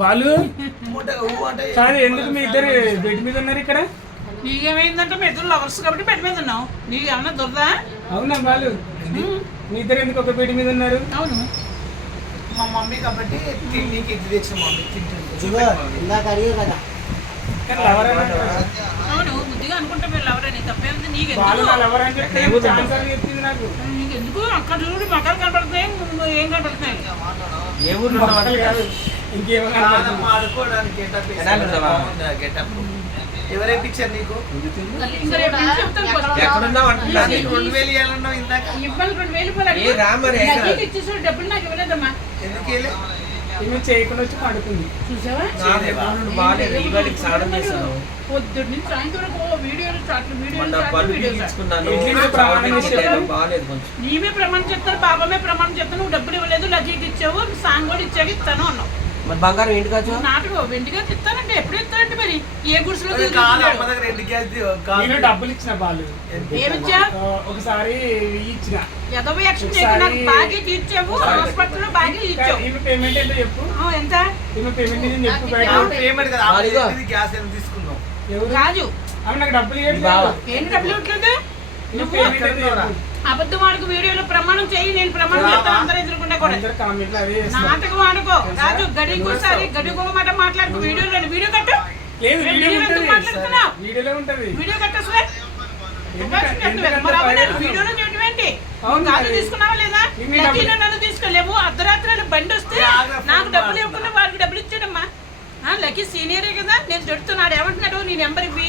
బాలు కాదు, ఎందుకు మీ ఇద్దరు బెడ్ మీద ఉన్నారు ఇక్కడ? నీకేమైందంటే మీ ఇద్దరు లవర్స్ కాబట్టి బెడ్ మీద ఉన్నావు. నీకు ఏమన్నా దొరదా? అవునా బాలు, మీ ఇద్దరు ఎందుకు ఒక బెడ్ మీద ఉన్నారు? అవును, మా మమ్మీ కాబట్టి నీకు ఇది తెచ్చిన మమ్మీ తింటుంది. అవును బుద్ధిగా అనుకుంటా మీరు లవర్ అని. తప్పేముంది బాలు నీకెందుకు? లవర్ అని చెప్తే ఛాన్స్ అని చెప్పింది నాకు. నీకెందుకు? అక్కడ చూడు మకాలు కనపడుతున్నాయి, ఏం కనపడుతున్నాయి? ఏ ఊర్లో మక్కలు కాదు, ఇంకేమన్నా ఆడుకోవడానికి గెటప్ ఎవరే పిక్చర్ నీకు ఇంకా రేపు నుంచి చెప్తాను first. 2000 ఇవ్వాలన్నావు ఇందాక. ఇవ్వాలి 2000 రూపాయలు లక్కీకి ఇచ్చేసాడు, డబ్బులు నాకు ఇవ్వలేదమ్మా. ఎందుకు వెళ్ళే ఈమె చేయకుండా వచ్చి పడుకుంది. చూసావా? పొద్దున్న నుంచి సాయంత్రం వరకు వీడియోలు నీవే ప్రమాణం చెప్తారు, బాబామే ప్రమాణం చెప్తాను. నువ్వు డబ్బులు ఇవ్వలేదు, లక్కీకి ఇచ్చావు, సాంగ్ కూడా ఇచ్చాక ఇస్తాను అన్నావు. బంగారం ఏంటి కాదు నాటకం వెండిగా ఇస్తానంటే ఎప్పుడు ఇస్తానంటే మరి ఏ గుడిసెలో నేను డబ్బులు ఇచ్చిన బాలు, ఏమిచ్చా? ఒకసారి ఇచ్చిన ఎదవ యాక్షన్ చేయకు, నాకు బాగా తీర్చావు, హాస్పిటల్లో బాగా ఇచ్చావు. ఈమె పేమెంట్ ఏంటో చెప్పు. ఎంత? ఈమె పేమెంట్ నేను చెప్పు బయట. పేమెంట్ కదా, గ్యాస్ ఎంత తీసుకున్నావు? ఎవరు? రాజు అవి నాకు డబ్బులు ఇవ్వట్లేదు. ఏంటి డబ్బులు ఇవ్వట్లేదు? నువ్వు పేమెంట్ ఏంటో చెప్పు. అబద్ధం ఆడుకు, వీడియోలో ప్రమాణం చేయి, నేను ప్రమాణం చేస్తాను అందరూ ఎదురుకుండా కూడా. అందరు కామెంట్లు అవే చేస్తున్నారు. నాటకం ఆడుకో రాజు, గడికోసారి గడికో మాట మాట్లాడుకో. వీడియోలో వీడియో కట్టు. లేదు, వీడియో వీడియో ఉంటది, ఎందుకు మాట్లాడుతున్నావు? వీడియోలో ఉంటది. వీడియో కట్టేసే వీడియోలో చేయడం ఏంటి? గాజు తీసుకున్నావా లేదా? లక్కీలో నన్ను తీసుకోలేవు. అర్ధరాత్రి బండి వస్తే నాకు డబ్బులు ఇవ్వకుండా వాడికి డబ్బులు ఇచ్చాడమ్మా. లక్కీ సీనియరే కదా, నేను చెడుతున్నాడు. ఏమంటున్నాడు? నీ నెంబర్ ఇవ్వి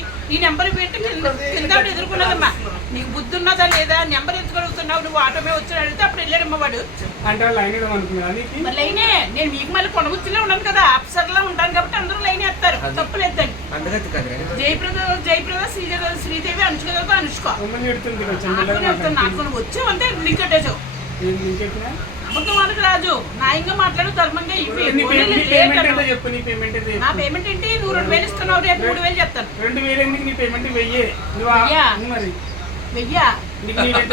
అంటే కింద ఎదుర్కొన్నదమ్మా. నీకు బుద్ధి ఉన్నదా లేదా? నెంబర్ ఎత్తుకొడుతున్నావు, నువ్వు ఆటోమే వచ్చాడు అడిగితే అప్పుడు వెళ్ళాడమ్మా వాడు. అంటే లైన్ అనుకున్నా మరి లైనే, నేను మీకు మళ్ళీ కొనగుచ్చిలో ఉన్నాను కదా, అప్సర్లా ఉంటాను కాబట్టి అందరూ లైన్ వేస్తారు. తప్పులు ఎత్తండి. జయప్రద శ్రీదేవి అనుష్క నాకు వచ్చావంటే లింక్ కట్టేసావు. అబద్ధం అనకు రాజు, న్యాయంగా మాట్లాడు, ధర్మంగా ఇవ్వి. నా పేమెంట్ ఏంటి? నువ్వు 2000 ఇస్తున్నావు, రేపు 3000 చెప్తాను. 2000 ఎందుకు? నీ పేమెంట్ వెయ్యే.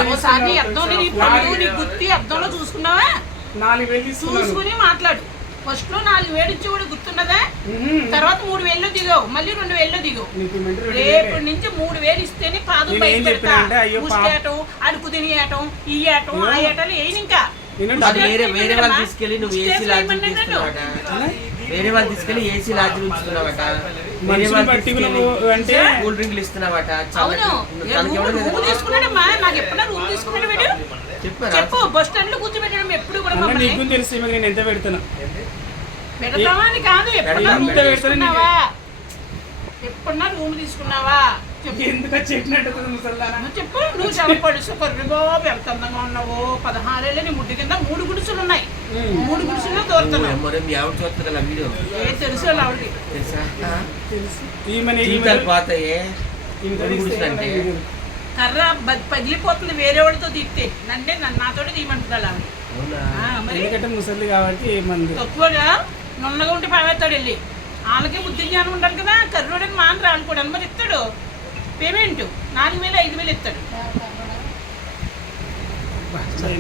ఒకసారి అర్థం నీ పనులు నీ గుర్తి అర్థంలో చూసుకున్నావా? 4000 చూసుకుని మాట్లాడు. ఫస్ట్ లో 4000 ఇచ్చి కూడా గుర్తున్నదా? తర్వాత 3000 దిగావు, మళ్ళీ 2000 దిగావు. రేపటి నుంచి 3000 ఇస్తేనే పాదం బయట పెడతా. ముష్టేయటం, అడుగు తినేయటం, ఈ ఏటం ఆ ఏటాలు వేయను. ఇంకా వేరే వాళ్ళు తీసుకెళ్ళి నువ్వు ఏసీ లాడ్జ్ వేరే వాళ్ళు తీసుకెళ్ళి ఏసీ లాడ్జ్ ఉంచుతున్నావట. వేరే వాళ్ళు అంటే కూల్ డ్రింక్లు ఇస్తున్నావట. తీసుకున్నాడమ్మా, నాకు ఎప్పుడన్నా రూమ్ తీసుకున్నాడు వీడు. చెప్పు, బస్ స్టాండ్ లో కూర్చోబెట్టడం ఎప్పుడు కూడా నీకు తెలిసి నేను ఎంత పెడతాను పెడతావా అని కాదు. ఎప్పుడన్నా రూమ్ తీసుకున్నావా? ఎప్పుడన్నా రూమ్ తీసుకున్నావా? ఎందుకు చెప్పినట్టు చెప్పు. నువ్వు చాలా పడుసు కొర్రగో ఎంత అందంగా ఉన్నావు. 16 ఏళ్ళ నీ ముడ్డి కింద 3 గుడిసెలు ఉన్నాయి. 3 గుడిసెల్లో దూరుతున్నావు. తెలుసు ఆవిడకి. కర్ర పగిలిపోతుంది వేరే వాడితో తీస్తే, అంటే నాతో తీయమంటున్నాడు ఆవిడ. ముసలి కాబట్టి తక్కువగా నున్నగా ఉంటే పడేస్తాడు వెళ్ళి. వాళ్ళకే బుద్ధి జ్ఞానం ఉండాలి కదా. కర్రోడని మాన రానుకోవడం మరి ఇస్తాడు. పేమెంట్ 4000 5000 ఇస్తాడు.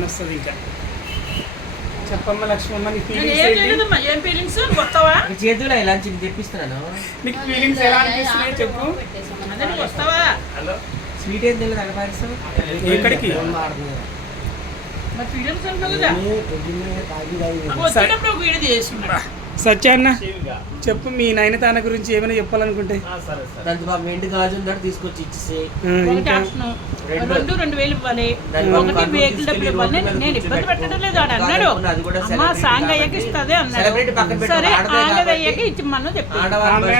వస్తుంది ఇంకా చెప్పమ్మ లక్ష్మమ్మ, నీ ఏం ఫీలింగ్స్? వస్తావా? చేతులు ఇలా తెప్పిస్తున్నాను. నీకు ఫీలింగ్స్ ఎలా అనిపిస్తున్నాయి చెప్పు. అదే నువ్వు వస్తావా? స్వీట్ ఏం తెలియదు అలవాటు. ఎక్కడికి మరి ఫీలింగ్స్ అంటావు కదా, వచ్చేటప్పుడు వీడియో చేసుకుంటా. సత్యాన్న చెప్పు, మీ నయనతాన గురించి ఏమైనా చెప్పాలనుకుంటే. వెండి గాజు తీసుకొచ్చి ఇచ్చేసి 2000 ఇవ్వాలి, ఒకటి వెహికల్ డబ్బులు ఇవ్వాలి. నేను ఇబ్బంది పెట్టడం లేదు. ఆడు అన్నాడు అమ్మా సాంగ్ అయ్యాక ఇస్తుంది అన్నాడు. సరే ఆడది అయ్యాక ఇచ్చిమ్మను చెప్పి ఆమె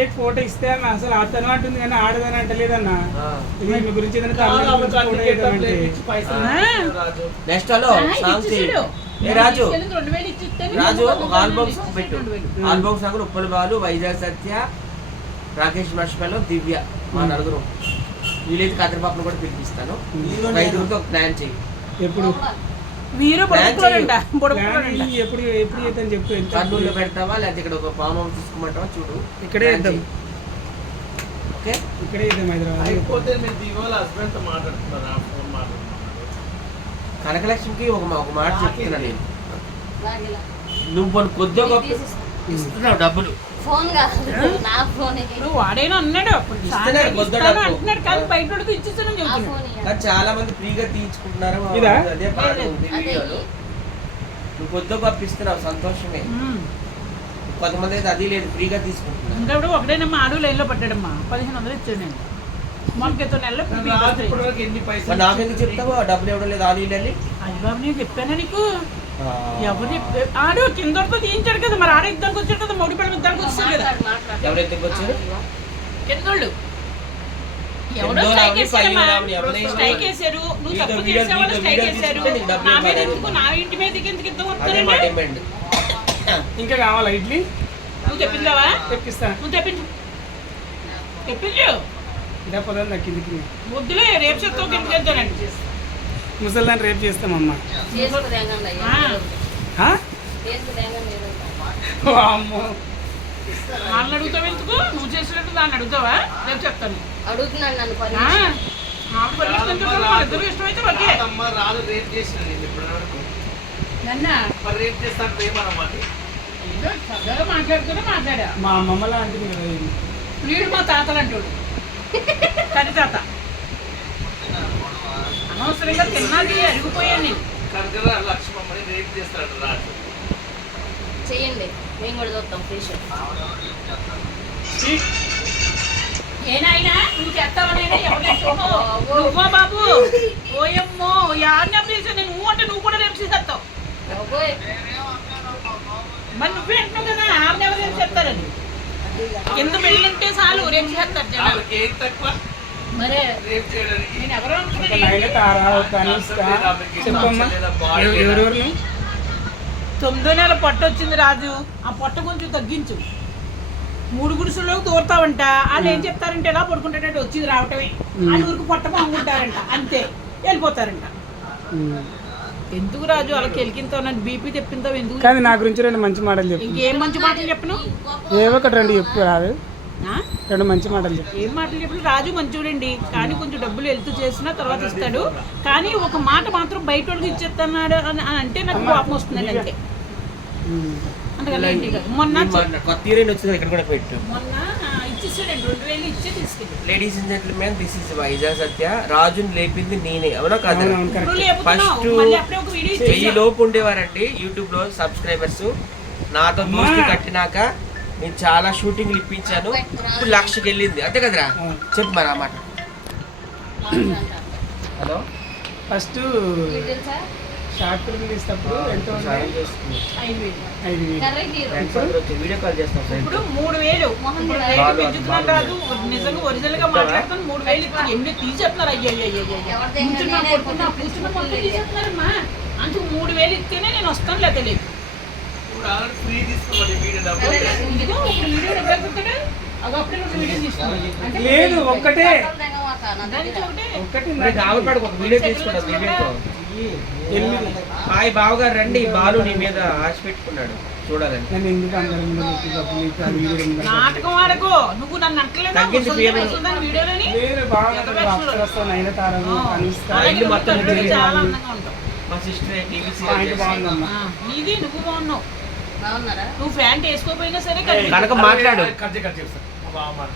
ఏ ఫోటో ఇస్తే ఆమె అసలు ఆడతాను అంటుంది కానీ ఆడదని అంటలేదన్నా. మీ గురించి రాజు రాజు ఆల్బమ్ పెట్టు. ఆల్బమ్ సాంగ్ ఉప్పల్ బాలు, వైజాగ్ సత్య, రాకేష్ మర్షపల్లి, దివ్య, మా నలుగురు. వీలైతే కత్తిపాపను కూడా పిలిపిస్తాను. 5 ప్లాన్ చేయి. ఎప్పుడు ఎప్పుడు చెప్పు. కర్నూలులో పెడతావా లేకపోతే ఇక్కడ ఒక ఫామ్ హౌస్ తీసుకోమంటావా? చూడు, ఇక్కడే ఇద్దాం. ఓకే, ఇక్కడే ఇద్దాం. కనకలక్ష్మికి ఒక మాట చెప్తున్నా నేను. నువ్వు కొన్ని కొద్దిగా గొప్ప ఇస్తున్నావు డబ్బులు. ఫోన్ కాదు నా ఫోన్ ఇప్పుడు వాడైనా అన్నాడు అప్పుడు ఇస్తున్నాడు, సాయంత్రం వద్దు ఇస్తాను డబ్బు. అంటున్నాడు కానీ బయట వాడికి ఇచ్చేస్తానని ఆ చెబుతున్నాడు. ఫోన్ కానీ చాలా మంది ఫ్రీగా తీయించుకుంటున్నారు. ఇదా? అదే బాధ లేదు. ఉంది అదే వీడియోలో. నువ్వు కొద్దిగా గొప్ప ఇస్తున్నావు, సంతోషమే. కొంతమంది అయితే అది లేదు, ఫ్రీగా తీసుకుంటున్నారు. ఇంకా ఇప్పుడు ఒకటేనమ్మా ఆడు లైన్లో పట్టాడమ్మా 1500 ఇచ్చాడు నేను మొన్న క్రితం నెలలో రాజు ఇప్పటివరకు ఎన్ని మరి పైసలు నాకెందుకు చెప్తావు ఆ డబ్బులు ఇవ్వడం లేదు ఆలు ఇల్లు అని? అయ్య బాబు నేను చెప్పానా నీకు ఎవరు ఆడు కిందతో తీయించాడు కదా మరి ఆడ ఇద్దరికి వచ్చాడు కదా మూడు పిల్లలు ఇద్దరికి వచ్చాడు కదా ఎవరైతే వచ్చారు? కిందోళ్ళు ఎవరో కిందోళ్ళు స్ట్రైక్ ఆవిడ, వేసారమ్మా పైన ఆవిడ, ఎవరైనా స్ట్రైక్ వేసారు నువ్వు నీతో తప్పు వీడియో చేసావు స్ట్రైక్ వీడియో వేసారు తీసుకుంటే నీకు డబ్బులు నా మీద ఇవ్వాలి. ఎందుకు నా ఇంటి మీద ఎందుకు ఇద్దరు అదే మా వస్తారండి డిమాండ్. ఇంకా కావాలా ఇడ్లీ? నువ్వు తెప్పించావా తెప్పిస్తాను. నువ్వు తెప్పించు తెప్పించు ఇదే పదం దక్కిందికి వద్దులే రేపు చెప్తావు కిందకి వెళ్తానండి ముసలిదాన్ని రేపు చేస్తామమ్మా. చేసుకుదేగండి ఆ? చేసుకుదేగండి వామ్మో. వాళ్ళని అడుగుతావు ఎందుకు నువ్వు చేసినట్టు దాన్ని అడుగుతావా రేపు చెప్తాను అడుగుతున్నాను నన్ను పని నాకు పరిస్థితి ఇద్దరు ఇష్టమైతే ఓకే అమ్మ రాజు రేప్ చేసిన నేను ఇప్పటి వరకు నన్న మరి రేప్ చేస్తాను ఏమన్నమాట ఏదో సరదాగా మాట్లాడా మా అమ్మమ్మ లాంటిది కదా ఇది. వీడు మా తాతలు అంటాడు కని తాత అనవసరంగా తిన్నది అరిగిపోయాను నేను కనకరా లక్ష్మమ్మని రేప్ చేస్తాడు రాజు చెయ్యండి మేము కూడా చూస్తాం ఫిష్ ఏనాయినా నువ్వు చేస్తావనైనా ఎవరు నువ్వా బాబు ఓయమ్మో యాన్ని చేశాను నేను నువ్వు అంటే నువ్వు కూడా రేపు చేసేస్తావు మరి నువ్వే అంటున్నావు కదా ఆమె ఎవరు రేపు చేస్తారని ఎంత పెళ్ళుంటే చాలు రేపు చేస్తారు జనాలు వాళ్ళకి ఏం తక్కువ మరే రేప్ చేయడానికి నేను ఎవరో ఒక అనుకున్నాను నైన్ తారా, ఒక కనిష్క. చెప్పమ్మా ఎవరెవరు? 9వ నెల పొట్ట వచ్చింది రాజు ఆ పొట్ట కొంచెం తగ్గించు 3 గుడిసెల్లోకి దూరతావంట వాళ్ళు ఏం చెప్తారంటే ఎలా పడుకుంటాడంటే వచ్చింది రావటమే ఆ ఊరికి పొట్ట పంగుంటారంట అంతే వెళ్ళిపోతారంట ఎందుకు రాజు వాళ్ళకి ఎలికింతావు నన్ను బీపీ తెప్పింతావు ఎందుకు కానీ నా గురించి 2 మంచి మాటలు చెప్పు. ఇంకేం మంచి మాటలు చెప్పను ఏవో ఒకటి 2 చెప్పు రాదు. ఆ? 2 మంచి మాటలు చెప్పు. ఏం మాటలు చెప్పిన రాజు మంచోడండి కానీ కొంచెం డబ్బులు వెళ్తూ చేసినా తర్వాత ఇస్తాడు కానీ ఒక మాట మాత్రం బయట వాళ్ళకి ఇచ్చేస్తున్నాడు అని అంటే నాకు కోపం వస్తుందండి అంతే అంతకన్నా ఏంటి కాదు. మొన్న కొత్త హీరోయిన్ వచ్చింది ఇక్కడ కూడా పెట్టు. మొన్న ఇచ్చేసాడండి 2000 ఇచ్చే తీసుకెళ్ళి ladies and gentlemen, this is Vizag Satya. రాజుని లేపింది నేనే, అవునా కాదా? అవునవును, ఇప్పుడు కరెక్ట్. లేపుతున్నావు First మళ్ళీ అప్పుడే ఒక వీడియో 1000 ఇచ్చేసావు లోపు ఉండేవారండి యూట్యూబ్ లో సబ్స్క్రైబర్స్. నాతో దోస్తి కట్టినాక నేను చాలా షూటింగ్లు ఇప్పించాను. ఇప్పుడు 1,00,000కి వెళ్ళింది అంతే కదరా? చెప్పు మరి ఆ మాట. హలో, ఫస్ట్ తెలుసా షార్ట్ ఫిల్మ్ తీసేటప్పుడు ఎంతో ఉంది? 5,000 5,000. కర్రీ వీడియో కాల్ చేస్తాం ఇప్పుడు 3,000 ఇప్పుడు రేటు పెంచుతున్నాను రాదు నిజంగా ఒరిజినల్ గా మాట్లాడుతాను 3,000 ఇస్తాను ఎన్ని తీసేస్తున్నారు అయ్యో కూర్చున్నా పడుకున్నా కూర్చున్నా మొత్తం తీసేస్తున్నారమ్మా అందుకు 3,000 ఇస్తేనే నేను వస్తాను లేదా తెలియదు ఇప్పుడు ఆల్రెడీ ఫ్రీ తీసుకోవాలి వీడియో డబ్బులు ఇదిగో ఒక వీడియో డబ్బులు కొట్టాడు అది అప్పుడే ఒక వీడియో తీసుకున్నాను లేదు ఒక్కటే దానికి ఒకటే ఒక్కటి ఆవిడపాడు ఒక వీడియో తీసుకున్నాం వీడియోతో. హాయ్ బావగారు రండి, బాలు నీ మీద ఆశ పెట్టుకున్నాడు చూడాలని. నేను ఎందుకు అందరం ముందు నీకు డబ్బులు ఇచ్చి ఆ వీడియో ముందు నాటకం ఆడకు నువ్వు నన్ను అంటలేదా తగ్గించి పేరు. వీడియోలోని లేదు బాగా అక్షరస్తాను అయిన తారలు కనిష్క ఇల్లు మొత్తం చాలా అందంగా ఉంటావు మా సిస్టర్ టీవీ పాయింట్ బాగుందమ్మా. నీది నువ్వు బాగున్నావు బాగున్నారా నువ్వు ప్యాంట్ వేసుకోపోయినా సరే కనుక మాట్లాడు. కట్ చేస్తాను మా బామ్మ